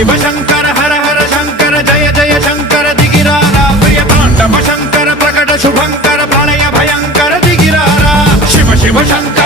शिव शंकर हर हर शंकर जय जय शंकर दिगिरारा प्रिय तांडव शंकर प्रकट शुभंकर प्रलय भयंकर दिगिरारा शिव शिव शंकर